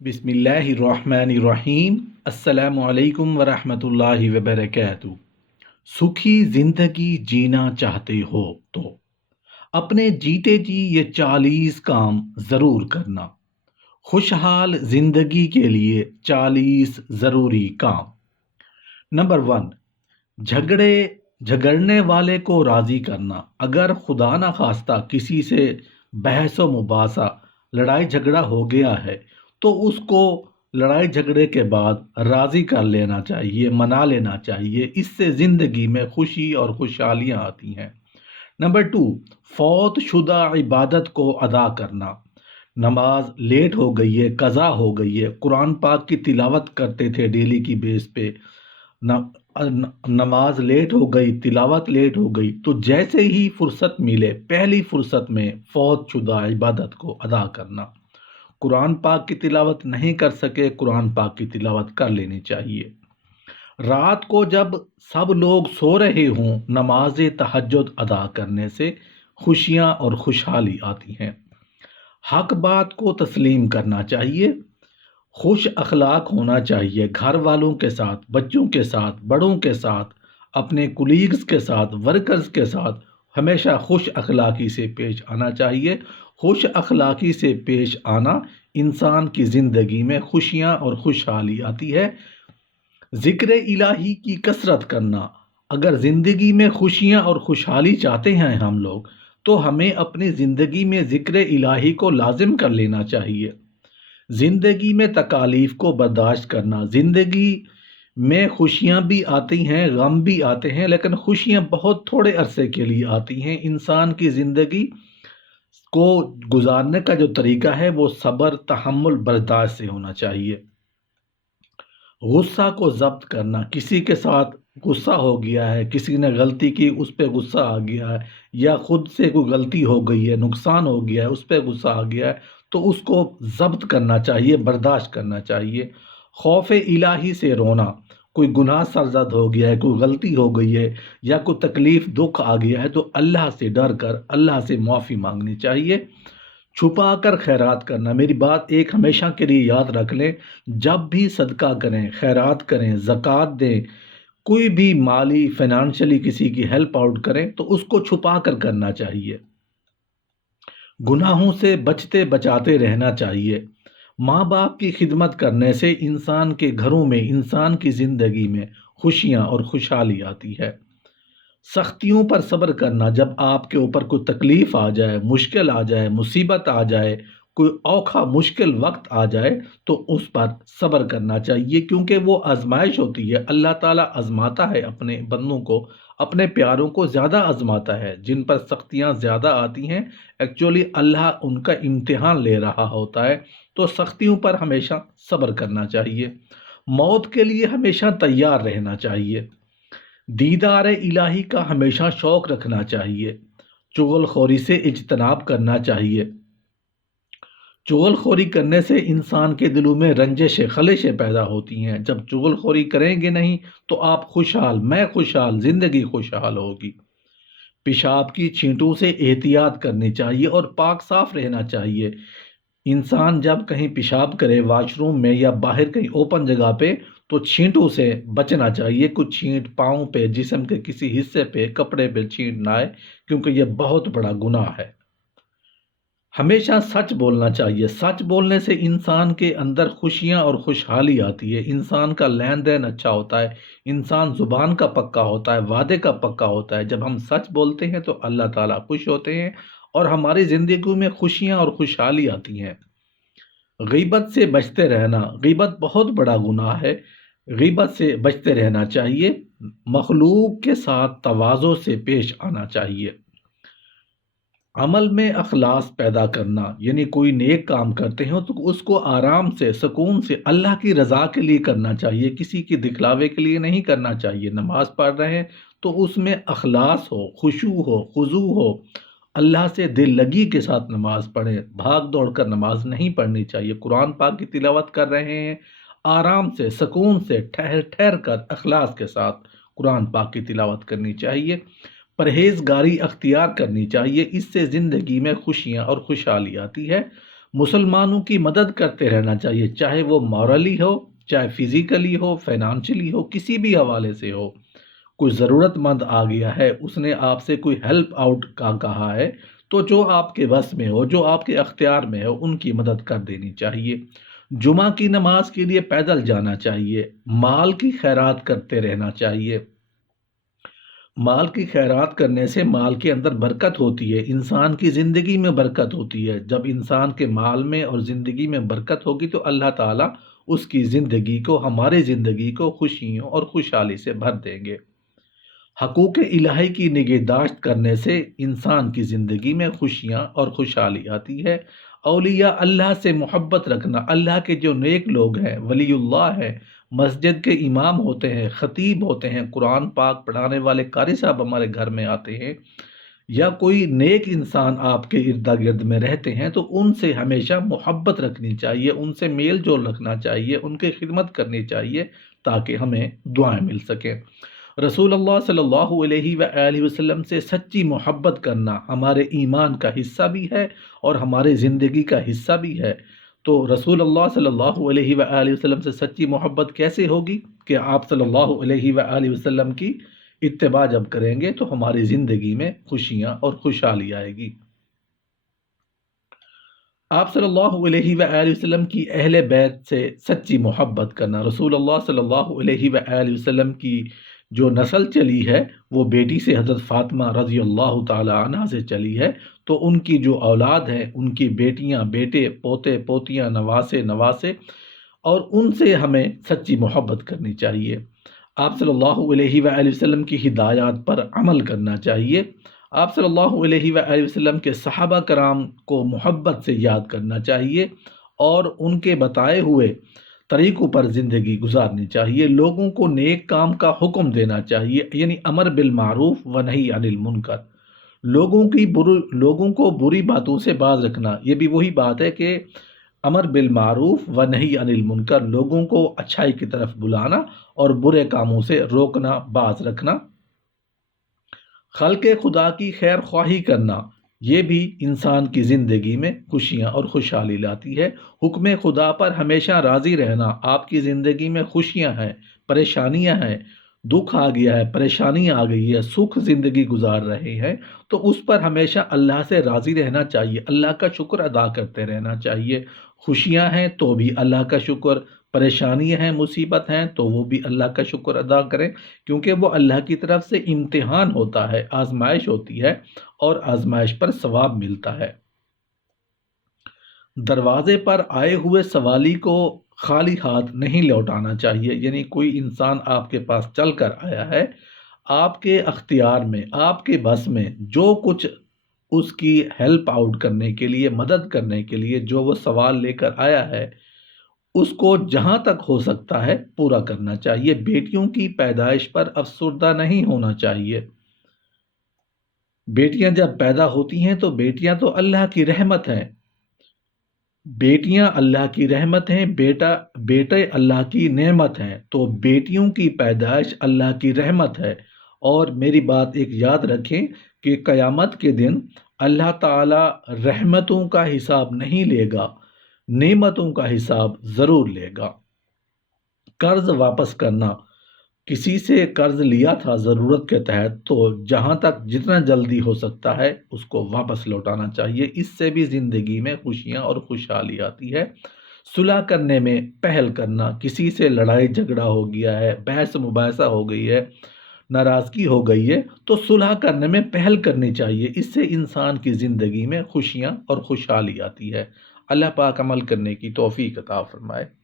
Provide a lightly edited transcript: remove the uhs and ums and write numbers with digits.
بسم اللہ الرحمن الرحیم۔ السلام علیکم ورحمۃ اللہ وبرکاتہ۔ سکھی زندگی جینا چاہتے ہو تو اپنے جیتے جی یہ 40 کام ضرور کرنا۔ خوشحال زندگی کے لیے 40 ضروری کام۔ نمبر 1، جھگڑنے والے کو راضی کرنا۔ اگر خدا نہ خواستہ کسی سے بحث و مباحثہ، لڑائی جھگڑا ہو گیا ہے تو اس کو لڑائی جھگڑے کے بعد راضی کر لینا چاہیے، منا لینا چاہیے۔ اس سے زندگی میں خوشی اور خوشحالیاں آتی ہیں۔ نمبر 2، فوت شدہ عبادت کو ادا کرنا۔ نماز لیٹ ہو گئی ہے، قضا ہو گئی ہے، قرآن پاک کی تلاوت کرتے تھے ڈیلی کی بیس پہ، نماز لیٹ ہو گئی، تلاوت لیٹ ہو گئی، تو جیسے ہی فرصت ملے پہلی فرصت میں فوت شدہ عبادت کو ادا کرنا۔ قرآن پاک کی تلاوت نہیں کر سکے، قرآن پاک کی تلاوت کر لینی چاہیے۔ رات کو جب سب لوگ سو رہے ہوں نماز تہجد ادا کرنے سے خوشیاں اور خوشحالی آتی ہیں۔ حق بات کو تسلیم کرنا چاہیے، خوش اخلاق ہونا چاہیے، گھر والوں کے ساتھ، بچوں کے ساتھ، بڑوں کے ساتھ، اپنے کولیگز کے ساتھ، ورکرز کے ساتھ ہمیشہ خوش اخلاقی سے پیش آنا چاہیے۔ خوش اخلاقی سے پیش آنا انسان کی زندگی میں خوشیاں اور خوشحالی آتی ہے۔ ذکر الہی کی کثرت کرنا۔ اگر زندگی میں خوشیاں اور خوشحالی چاہتے ہیں ہم لوگ تو ہمیں اپنی زندگی میں ذکر الہی کو لازم کر لینا چاہیے۔ زندگی میں تکالیف کو برداشت کرنا۔ زندگی میں خوشیاں بھی آتی ہیں، غم بھی آتے ہیں، لیکن خوشیاں بہت تھوڑے عرصے کے لیے آتی ہیں۔ انسان کی زندگی کو گزارنے کا جو طریقہ ہے وہ صبر، تحمل، برداشت سے ہونا چاہیے۔ غصہ کو ضبط کرنا۔ کسی کے ساتھ غصہ ہو گیا ہے، کسی نے غلطی کی، اس پہ غصہ آ گیا ہے، یا خود سے کوئی غلطی ہو گئی ہے، نقصان ہو گیا ہے، اس پہ غصہ آ گیا ہے، تو اس کو ضبط کرنا چاہیے، برداشت کرنا چاہیے۔ خوف الہی سے رونا۔ کوئی گناہ سرزد ہو گیا ہے، کوئی غلطی ہو گئی ہے، یا کوئی تکلیف دکھ آ گیا ہے تو اللہ سے ڈر کر اللہ سے معافی مانگنی چاہیے۔ چھپا کر خیرات کرنا۔ میری بات ایک ہمیشہ کے لیے یاد رکھ لیں، جب بھی صدقہ کریں، خیرات کریں، زکوٰۃ دیں، کوئی بھی مالی فائنانشلی کسی کی ہیلپ آؤٹ کریں تو اس کو چھپا کر کرنا چاہیے۔ گناہوں سے بچتے بچاتے رہنا چاہیے۔ ماں باپ کی خدمت کرنے سے انسان کے گھروں میں، انسان کی زندگی میں خوشیاں اور خوشحالی آتی ہے۔ سختیوں پر صبر کرنا۔ جب آپ کے اوپر کوئی تکلیف آ جائے، مشکل آ جائے، مصیبت آ جائے، کوئی اوکھا مشکل وقت آ جائے تو اس پر صبر کرنا چاہیے، کیونکہ وہ آزمائش ہوتی ہے۔ اللہ تعالیٰ آزماتا ہے اپنے بندوں کو، اپنے پیاروں کو زیادہ آزماتا ہے۔ جن پر سختیاں زیادہ آتی ہیں ایکچولی اللہ ان کا امتحان لے رہا ہوتا ہے، تو سختیوں پر ہمیشہ صبر کرنا چاہیے۔ موت کے لیے ہمیشہ تیار رہنا چاہیے۔ دیدار الہی کا ہمیشہ شوق رکھنا چاہیے۔ چغل خوری سے اجتناب کرنا چاہیے۔ چغل خوری کرنے سے انسان کے دلوں میں رنجشیں، خلشیں پیدا ہوتی ہیں۔ جب چغل خوری کریں گے نہیں تو آپ خوشحال، میں خوشحال، زندگی خوشحال ہوگی۔ پیشاب کی چھینٹوں سے احتیاط کرنی چاہیے اور پاک صاف رہنا چاہیے۔ انسان جب کہیں پیشاب کرے، واش روم میں یا باہر کہیں اوپن جگہ پہ، تو چھینٹوں سے بچنا چاہیے۔ کچھ چھینٹ پاؤں پہ، جسم کے کسی حصے پہ، کپڑے پہ چھینٹ نہ آئے، کیونکہ یہ بہت بڑا گناہ ہے۔ ہمیشہ سچ بولنا چاہیے۔ سچ بولنے سے انسان کے اندر خوشیاں اور خوشحالی آتی ہے۔ انسان کا لین دین اچھا ہوتا ہے، انسان زبان کا پکا ہوتا ہے، وعدے کا پکا ہوتا ہے۔ جب ہم سچ بولتے ہیں تو اللہ تعالیٰ خوش ہوتے ہیں اور ہماری زندگی میں خوشیاں اور خوشحالی آتی ہیں۔ غیبت سے بچتے رہنا۔ غیبت بہت بڑا گناہ ہے، غیبت سے بچتے رہنا چاہیے۔ مخلوق کے ساتھ تواضع سے پیش آنا چاہیے۔ عمل میں اخلاص پیدا کرنا، یعنی کوئی نیک کام کرتے ہیں تو اس کو آرام سے، سکون سے، اللہ کی رضا کے لیے کرنا چاہیے، کسی کی دکھلاوے کے لیے نہیں کرنا چاہیے۔ نماز پڑھ رہے ہیں تو اس میں اخلاص ہو، خشوع ہو، خضوع ہو، اللہ سے دل لگی کے ساتھ نماز پڑھیں۔ بھاگ دوڑ کر نماز نہیں پڑھنی چاہیے۔ قرآن پاک کی تلاوت کر رہے ہیں، آرام سے، سکون سے، ٹھہر ٹھہر کر اخلاص کے ساتھ قرآن پاک کی تلاوت کرنی چاہیے۔ پرہیزگاری اختیار کرنی چاہیے، اس سے زندگی میں خوشیاں اور خوشحالی آتی ہے۔ مسلمانوں کی مدد کرتے رہنا چاہیے، چاہے وہ مورلی ہو، چاہے فزیکلی ہو، فائنانشلی ہو، کسی بھی حوالے سے ہو۔ کوئی ضرورت مند آ گیا ہے، اس نے آپ سے کوئی ہیلپ آؤٹ کا کہا ہے، تو جو آپ کے بس میں ہو، جو آپ کے اختیار میں ہو، ان کی مدد کر دینی چاہیے۔ جمعہ کی نماز کے لیے پیدل جانا چاہیے، مال کی خیرات کرتے رہنا چاہیے۔ مال کی خیرات کرنے سے مال کے اندر برکت ہوتی ہے، انسان کی زندگی میں برکت ہوتی ہے۔ جب انسان کے مال میں اور زندگی میں برکت ہوگی تو اللہ تعالیٰ اس کی زندگی کو، ہماری زندگی کو خوشیوں اور خوشحالی سے بھر دیں گے۔ حقوق الہی کی نگہداشت کرنے سے انسان کی زندگی میں خوشیاں اور خوشحالی آتی ہے۔ اولیاء اللہ سے محبت رکھنا، اللہ کے جو نیک لوگ ہیں، ولی اللہ ہیں، مسجد کے امام ہوتے ہیں، خطیب ہوتے ہیں، قرآن پاک پڑھانے والے قاری صاحب ہمارے گھر میں آتے ہیں، یا کوئی نیک انسان آپ کے ارد گرد میں رہتے ہیں، تو ان سے ہمیشہ محبت رکھنی چاہیے، ان سے میل جول رکھنا چاہیے، ان کی خدمت کرنی چاہیے تاکہ ہمیں دعائیں مل سکیں۔ رسول اللہ صلی اللہ علیہ وآلہ وسلم سے سچی محبت کرنا ہمارے ایمان کا حصہ بھی ہے اور ہمارے زندگی کا حصہ بھی ہے۔ تو رسول اللہ صلی اللہ علیہ وآلہ وسلم سے سچی محبت کیسے ہوگی؟ کہ آپ صلی اللہ علیہ وآلہ وسلم کی اتباع جب کریں گے تو ہماری زندگی میں خوشیاں اور خوشحالی آئے گی۔ آپ صلی اللہ علیہ وآلہ وسلم کی اہل بیت سے سچی محبت کرنا، رسول اللہ صلی اللہ علیہ وآلہ وسلم کی جو نسل چلی ہے وہ بیٹی سے حضرت فاطمہ رضی اللہ تعالی عنہ سے چلی ہے، تو ان کی جو اولاد ہے، ان کی بیٹیاں، بیٹے، پوتے، پوتیاں، نواسے، نواسے، اور ان سے ہمیں سچی محبت کرنی چاہیے۔ آپ صلی اللہ علیہ وآلہ وسلم کی ہدایات پر عمل کرنا چاہیے۔ آپ صلی اللہ علیہ وآلہ وسلم کے صحابہ کرام کو محبت سے یاد کرنا چاہیے اور ان کے بتائے ہوئے طریقوں پر زندگی گزارنی چاہیے۔ لوگوں کو نیک کام کا حکم دینا چاہیے، یعنی امر بالمعروف و نہی عن المنکر۔ لوگوں کو بری باتوں سے باز رکھنا، یہ بھی وہی بات ہے کہ امر بالمعروف و نہی عن المنکر، لوگوں کو اچھائی کی طرف بلانا اور برے کاموں سے روکنا، باز رکھنا۔ خلق خدا کی خیر خواہی کرنا، یہ بھی انسان کی زندگی میں خوشیاں اور خوشحالی لاتی ہے۔ حکم خدا پر ہمیشہ راضی رہنا، آپ کی زندگی میں خوشیاں ہیں، پریشانیاں ہیں، دکھ آ گیا ہے، پریشانی آ گئی ہے، سکھ زندگی گزار رہے ہیں، تو اس پر ہمیشہ اللہ سے راضی رہنا چاہیے، اللہ کا شکر ادا کرتے رہنا چاہیے۔ خوشیاں ہیں تو بھی اللہ کا شکر، پریشانی ہیں، مصیبت ہیں تو وہ بھی اللہ کا شکر ادا کریں، کیونکہ وہ اللہ کی طرف سے امتحان ہوتا ہے، آزمائش ہوتی ہے، اور آزمائش پر ثواب ملتا ہے۔ دروازے پر آئے ہوئے سوالی کو خالی ہاتھ نہیں لوٹانا چاہیے، یعنی کوئی انسان آپ کے پاس چل کر آیا ہے، آپ کے اختیار میں، آپ کے بس میں جو کچھ اس کی ہیلپ آؤٹ کرنے کے لیے، مدد کرنے کے لیے جو وہ سوال لے کر آیا ہے، اس کو جہاں تک ہو سکتا ہے پورا کرنا چاہیے۔ بیٹیوں کی پیدائش پر افسردہ نہیں ہونا چاہیے۔ بیٹیاں جب پیدا ہوتی ہیں تو بیٹیاں تو اللہ کی رحمت ہیں، بیٹیاں اللہ کی رحمت ہیں، بیٹے اللہ کی نعمت ہیں، تو بیٹیوں کی پیدائش اللہ کی رحمت ہے۔ اور میری بات ایک یاد رکھیں کہ قیامت کے دن اللہ تعالی رحمتوں کا حساب نہیں لے گا، نعمتوں کا حساب ضرور لے گا۔ قرض واپس کرنا، کسی سے قرض لیا تھا ضرورت کے تحت، تو جہاں تک جتنا جلدی ہو سکتا ہے اس کو واپس لوٹانا چاہیے، اس سے بھی زندگی میں خوشیاں اور خوشحالی آتی ہے۔ صلح کرنے میں پہل کرنا، کسی سے لڑائی جھگڑا ہو گیا ہے، بحث مباحثہ ہو گئی ہے، ناراضگی ہو گئی ہے، تو صلح کرنے میں پہل کرنی چاہیے، اس سے انسان کی زندگی میں خوشیاں اور خوشحالی آتی ہے۔ اللہ پاک عمل کرنے کی توفیق عطا فرمائے۔